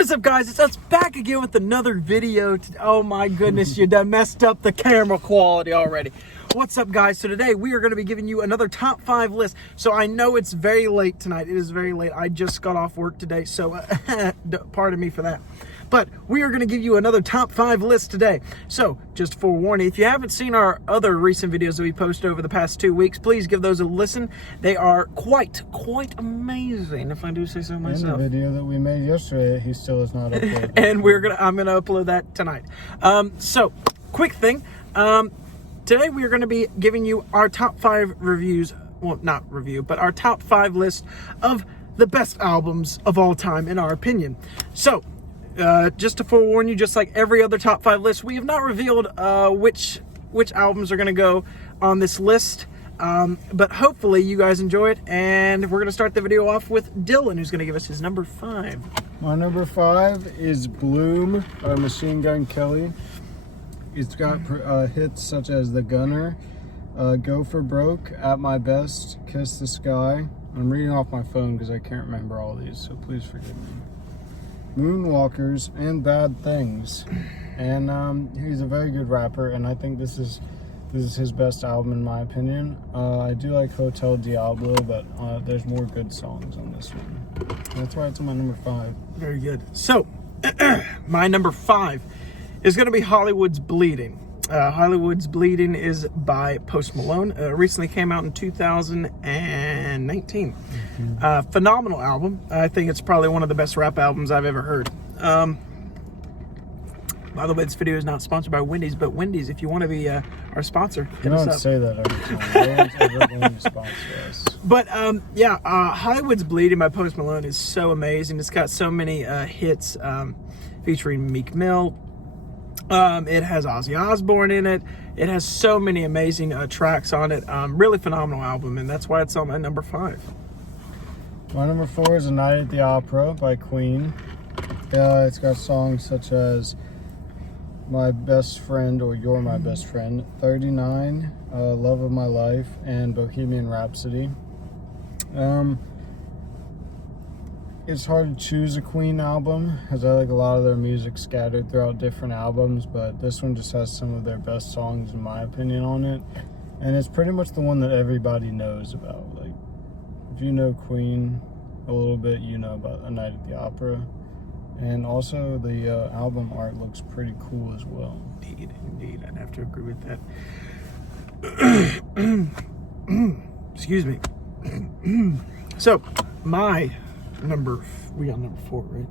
What is up, guys? It's us back again with another video. Oh my goodness, you done messed up the camera quality already. What's up, guys? So today we are going to be giving you another top 5 list. So I know it's very late tonight. It is very late. I just got off work today, so pardon me for that. But we are going to give you another top 5 list today. So just forewarning, if you haven't seen our other recent videos that we posted over the past 2 weeks, please give those a listen. They are quite amazing, if I do say so myself. And the video that we made yesterday, he still is not uploaded. And I'm gonna upload that tonight. So quick thing. Today we are going to be giving you our top 5 reviews. Well, not review, but our top 5 list of the best albums of all time, in our opinion. So, just to forewarn you, just like every other top 5 list, we have not revealed which albums are going to go on this list. But hopefully you guys enjoy it, and we're going to start the video off with Dylan, who's going to give us his number 5. My number 5 is Bloom by Machine Gun Kelly. It's got hits such as The Gunner, Go for Broke, At My Best, Kiss the Sky. I'm reading off my phone because I can't remember all these, so please forgive me. Moonwalkers and Bad Things. And he's a very good rapper, and I think this is his best album in my opinion. I do like Hotel Diablo, but there's more good songs on this one. That's why it's on my number 5. Very good. So, my number 5 is going to be Hollywood's Bleeding. Hollywood's Bleeding is by Post Malone. Recently came out in 2019. Phenomenal album. I think it's probably one of the best rap albums I've ever heard. By the way, this video is not sponsored by Wendy's, but Wendy's, if you want to be our sponsor, hit us up. Don't say that every time. No one's ever going to sponsor us. But Hollywood's Bleeding by Post Malone is so amazing. It's got so many hits featuring Meek Mill. It has Ozzy Osbourne in it. It has so many amazing tracks on it. Really phenomenal album, and that's why it's on my number 5. My number 4 is A Night at the Opera by Queen. It's got songs such as My Best Friend or You're My Best Friend, 39, Love of My Life, and Bohemian Rhapsody. It's hard to choose a Queen album because I like a lot of their music scattered throughout different albums, but this one just has some of their best songs in my opinion on it, and it's pretty much the one that everybody knows about. Like, if you know Queen a little bit, you know about A Night at the Opera, and also the album art looks pretty cool as well. Indeed, I'd have to agree with that. Excuse me. So, we got number 4, right? Yeah.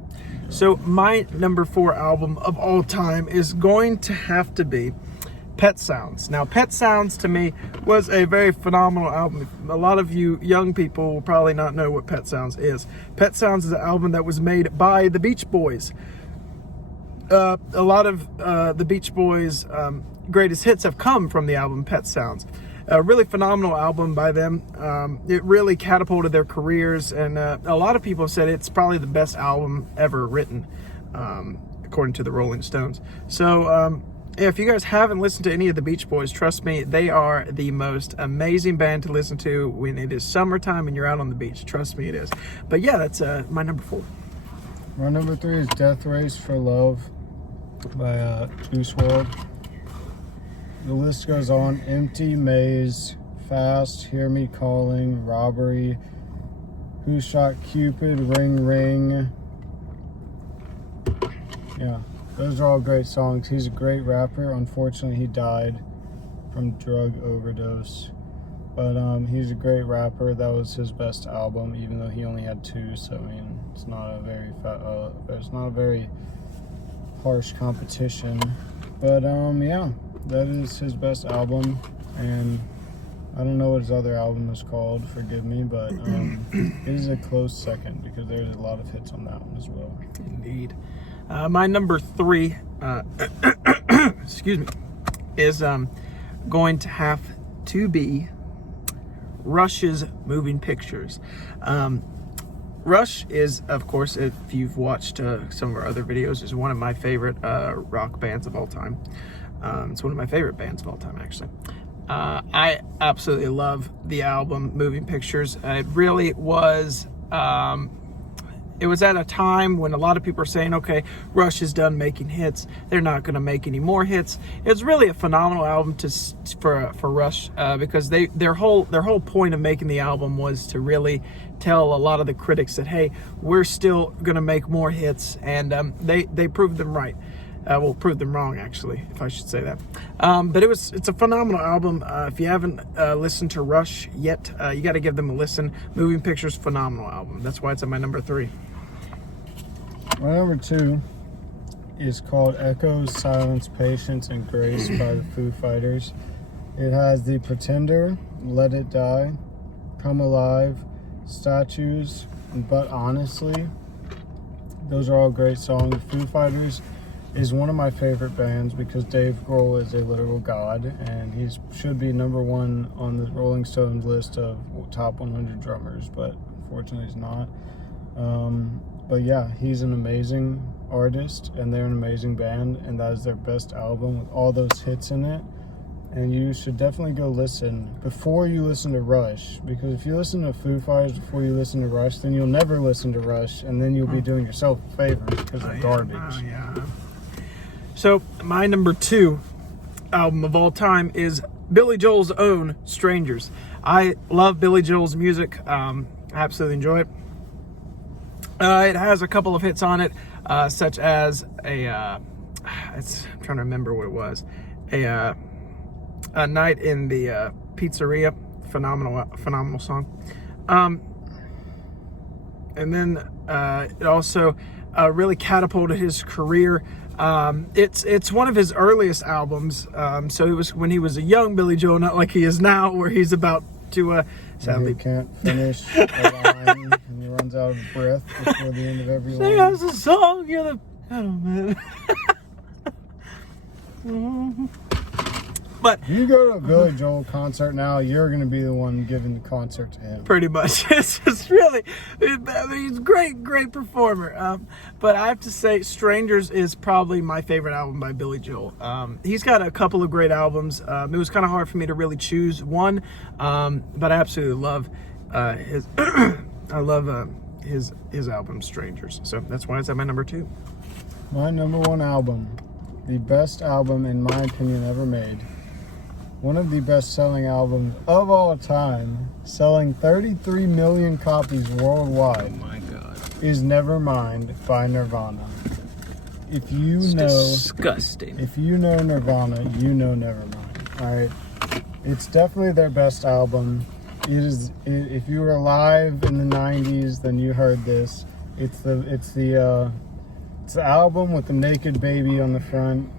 So my number 4 album of all time is going to have to be Pet Sounds. Now, Pet Sounds to me was a very phenomenal album. A lot of you young people will probably not know what Pet Sounds is. Pet Sounds is an album that was made by the Beach Boys. A lot of the Beach Boys' greatest hits have come from the album Pet Sounds. A really phenomenal album by them. It really catapulted their careers, and a lot of people have said it's probably the best album ever written, according to the Rolling Stones. So if you guys haven't listened to any of the Beach Boys, trust me, they are the most amazing band to listen to when it is summertime and you're out on the beach. Trust me, it is. But yeah, that's my number 4. My number 3 is Death Race for Love by Juice WRLD. The list goes on. Empty, Maze, Fast, Hear Me Calling, Robbery, Who Shot Cupid, Ring Ring. Yeah, those are all great songs. He's a great rapper. Unfortunately, he died from drug overdose. But he's a great rapper. That was his best album, even though he only had 2. So I mean, it's not a very harsh competition. But yeah. That is his best album, and I don't know what his other album is called, forgive me, but it is a close second because there's a lot of hits on that one as well. Indeed. My number 3, excuse me, is going to have to be Rush's Moving Pictures. Rush is, of course, if you've watched some of our other videos, is one of my favorite rock bands of all time. It's one of my favorite bands of all time, actually. I absolutely love the album Moving Pictures. It really was It was at a time when a lot of people are saying, okay, Rush is done making hits. They're not going to make any more hits. It's really a phenomenal album for Rush because their whole point of making the album was to really tell a lot of the critics that, hey, we're still going to make more hits, and they proved them right. Well, proved them wrong, actually, if I should say that. But it's a phenomenal album. If you haven't listened to Rush yet, you got to give them a listen. Moving Pictures, phenomenal album. That's why it's at my number 3. My number 2 is called Echoes, Silence, Patience, and Grace by the Foo Fighters. It has The Pretender, Let It Die, Come Alive, Statues, But Honestly. Those are all great songs. Foo Fighters is one of my favorite bands because Dave Grohl is a literal god, and he should be number 1 on the Rolling Stones list of top 100 drummers, but unfortunately he's not. But yeah, he's an amazing artist, and they're an amazing band, and that is their best album with all those hits in it. And you should definitely go listen before you listen to Rush, because if you listen to Foo Fighters before you listen to Rush, then you'll never listen to Rush, and then you'll be doing yourself a favor because of garbage. Yeah. So my number 2 album of all time is Billy Joel's own Strangers. I love Billy Joel's music. I absolutely enjoy it. It has a couple of hits on it, such as I'm trying to remember what it was. A Night in the Pizzeria, phenomenal song. And then it also really catapulted his career. It's one of his earliest albums. So it was when he was a young Billy Joel, not like he is now, where he's about to sadly He can't finish a line and he runs out of breath before the end of every line. Sing us a song, you're the man. But If you go to a Billy Joel concert now, you're going to be the one giving the concert to him. pretty much, it's just really, I mean, he's a great performer. But I have to say, Strangers is probably my favorite album by Billy Joel. He's got a couple of great albums. It was kind of hard for me to really choose one, but I absolutely love his. I love his album Strangers. So that's why it's at my number 2. My number 1 album, the best album in my opinion ever made. One of the best-selling albums of all time, selling 33 million copies worldwide, My God, is Nevermind by Nirvana. If you it's know disgusting. If you know Nirvana, you know Nevermind. All right, it's definitely their best album. If you were alive in the '90s, then you heard this. It's the album with the naked baby on the front.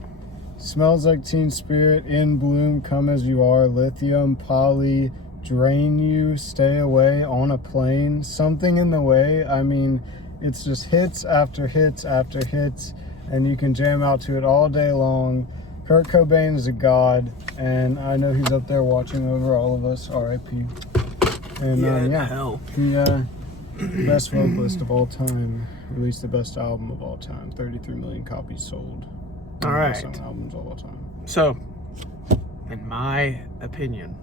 Smells Like Teen Spirit, In Bloom, Come As You Are, Lithium, Poly, Drain You, Stay Away, On a Plane, Something in the Way. I mean, it's just hits after hits after hits, and you can jam out to it all day long. Kurt Cobain is a god, and I know he's up there watching over all of us, R.I.P. And Yeah, hell. the best vocalist of all time, released the best album of all time, 33 million copies sold. All right. Best-selling albums of all time. So, in my opinion,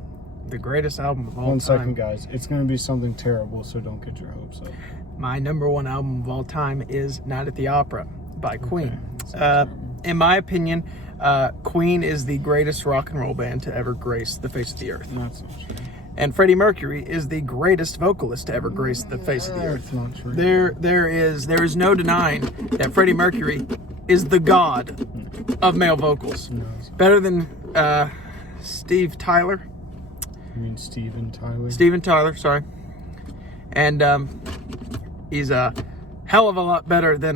the greatest album of all One time. second, guys. It's going to be something terrible, so don't get your hopes up. My number 1 album of all time is Night at the Opera by Queen. Okay. In my opinion, Queen is the greatest rock and roll band to ever grace the face of the earth. That's not true. And Freddie Mercury is the greatest vocalist to ever grace the face of the earth. That's not true. There is no denying that Freddie Mercury is the god of male vocals. No, it's not. Better than Steve Tyler. You mean Steven Tyler? Steven Tyler, sorry. And he's a hell of a lot better than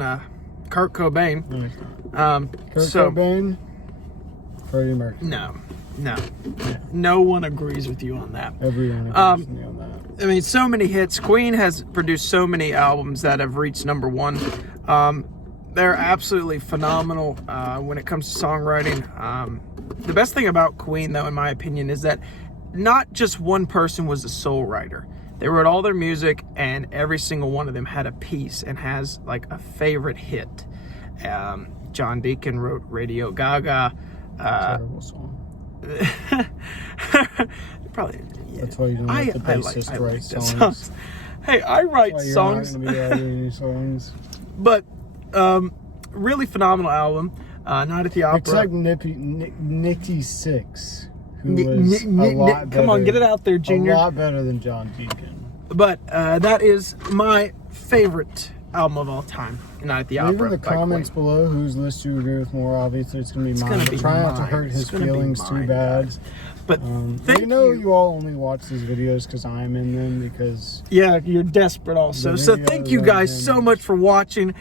Kurt Cobain. No, he's not. Kurt Cobain? Freddie Mercury. No one agrees with you on that. Everyone agrees with me on that. I mean, so many hits. Queen has produced so many albums that have reached number 1. They're absolutely phenomenal when it comes to songwriting. The best thing about Queen, though, in my opinion, is that not just one person was a sole writer. They wrote all their music, and every single one of them had a piece and has like a favorite hit. John Deacon wrote Radio Gaga. Terrible song. Probably. Yeah. That's why you don't let the bassist write that songs. Hey, I write Why you're songs. not gonna be writing any songs. But really phenomenal album. Night at the Opera. Except Nikki Sixx, who Nick- was Nick- a lot Nick, better. come on, get it out there, Junior. A lot better than John Deacon. But that is my favorite album of all time, Night at the Leave Opera. in the by comments Queen. below whose list you agree with more. Obviously, it's going to be mine. gonna But be try not to mine. hurt It's his gonna be feelings too mine, bad. guys. But thank you you. all only watch these videos because I'm in them, because Yeah, you're desperate also. The So videos thank you are guys in. so much for watching.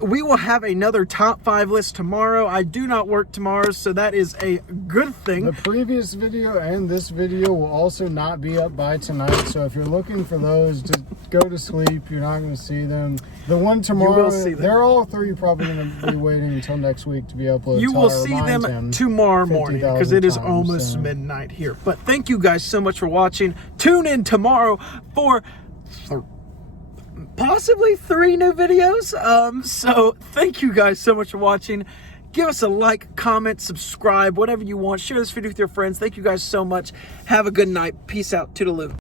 We will have another top 5 list tomorrow. I do not work tomorrow, so that is a good thing. the previous video and this video will also not be up by tonight. So if you're looking for those, just go to sleep. You're not going to see them. The one tomorrow, see them. they're all 3 probably going to be waiting until next week to be uploaded. You So will I see remind them him tomorrow morning because 50,000 it is times, almost so. midnight here. But thank you guys so much for watching. Tune in tomorrow for possibly 3 new videos. So thank you guys so much for watching. Give us a like, comment, subscribe, whatever you want. Share this video with your friends. Thank you guys so much. Have a good night. Peace out. Toodaloo.